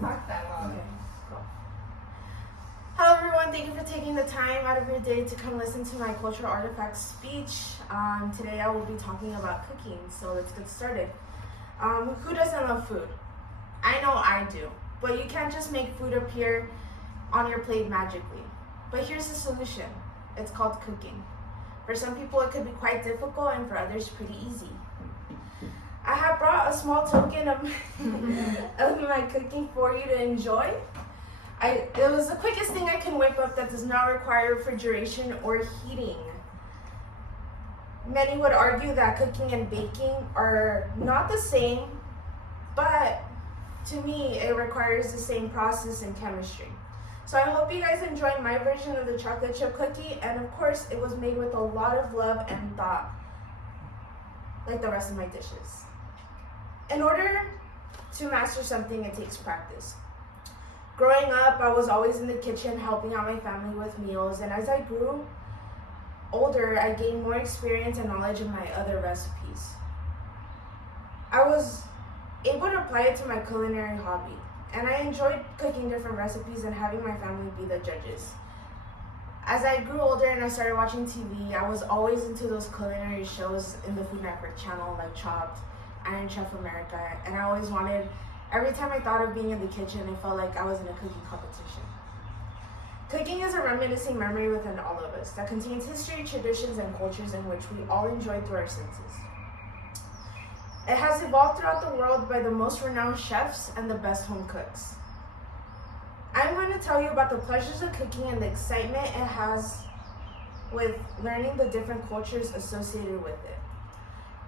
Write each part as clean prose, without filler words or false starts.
talk that long. Okay, cool. Hello everyone, thank you for taking the time out of your day to come listen to my cultural artifacts speech. Today I will be talking about cooking, so let's get started. Who doesn't love food? I know I do, but you can't just make food appear on your plate magically. But here's the solution. It's called cooking. For some people it could be quite difficult, and for others pretty easy. I have brought a small token of my cooking for you to enjoy. It was the quickest thing I can whip up that does not require refrigeration or heating. Many would argue that cooking and baking are not the same, but to me it requires the same process and chemistry. So I hope you guys enjoyed my version of the chocolate chip cookie, and of course it was made with a lot of love and thought, like the rest of my dishes. In order to master something, it takes practice. Growing up, I was always in the kitchen helping out my family with meals, and as I grew older, I gained more experience and knowledge of my other recipes. I was able to apply it to my culinary hobby, and I enjoyed cooking different recipes and having my family be the judges. As I grew older and I started watching TV, I was always into those culinary shows in the Food Network channel like Chopped, Iron Chef America, and I always wanted, every time I thought of being in the kitchen, I felt like I was in a cooking competition. Cooking is a reminiscing memory within all of us that contains history, traditions, and cultures in which we all enjoy through our senses. It has evolved throughout the world by the most renowned chefs and the best home cooks. I'm going to tell you about the pleasures of cooking and the excitement it has with learning the different cultures associated with it,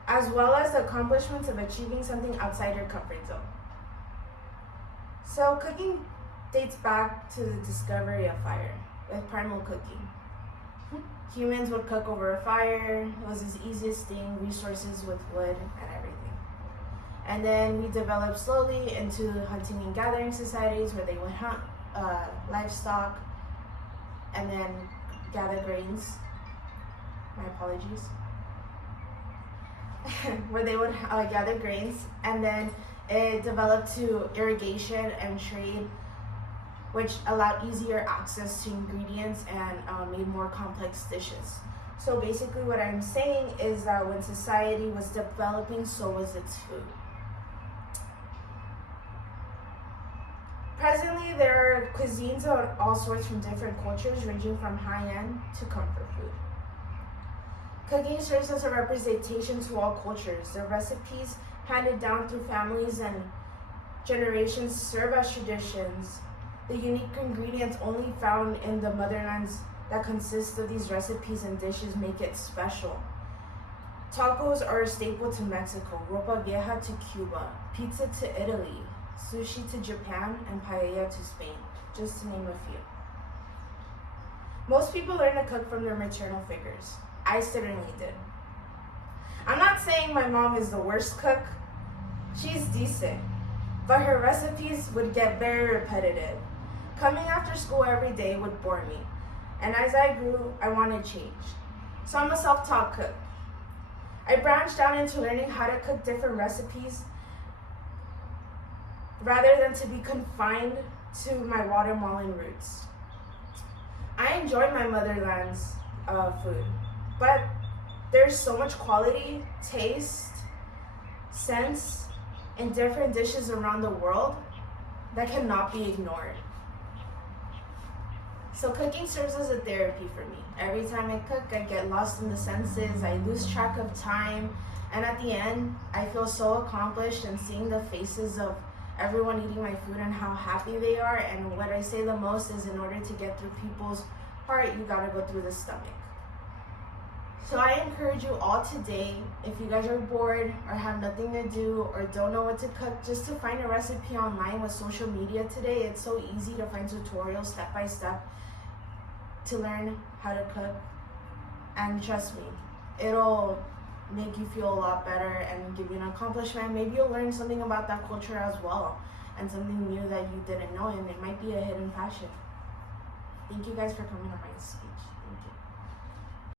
as well as the accomplishments of achieving something outside your comfort zone. So cooking dates back to the discovery of fire with primal cooking. Humans would cook over a fire. It was the easiest thing, resources with wood and everything. And then we developed slowly into hunting and gathering societies where they would hunt livestock and then gather grains. My apologies. Where they would gather grains, and then it developed to irrigation and trade, which allowed easier access to ingredients and made more complex dishes. So basically what I'm saying is that when society was developing, so was its food. Presently, there are cuisines of all sorts from different cultures, ranging from high-end to comfort food. Cooking serves as a representation to all cultures. The recipes handed down through families and generations serve as traditions. The unique ingredients only found in the motherlands that consist of these recipes and dishes make it special. Tacos are a staple to Mexico, ropa vieja to Cuba, pizza to Italy, sushi to Japan, and paella to Spain, just to name a few. Most people learn to cook from their maternal figures. I certainly did. I'm not saying my mom is the worst cook. She's decent, but her recipes would get very repetitive. Coming after school every day would bore me, and as I grew, I wanted change. So I'm a self-taught cook. I branched out into learning how to cook different recipes rather than to be confined to my Guatemalan roots. I enjoy my motherland's food, but there's so much quality, taste, sense in different dishes around the world that cannot be ignored. So cooking serves as a therapy for me. Every time I cook, I get lost in the senses, I lose track of time, and at the end, I feel so accomplished, and seeing the faces of everyone eating my food and how happy they are. And what I say the most is, in order to get through people's heart, you gotta go through the stomach. So I encourage you all today, if you guys are bored or have nothing to do or don't know what to cook, just to find a recipe online. With social media today, it's so easy to find tutorials step by step to learn how to cook. And trust me, it'll make you feel a lot better and give you an accomplishment. Maybe you'll learn something about that culture as well, and something new that you didn't know, and it might be a hidden passion. Thank you guys for coming to my speech.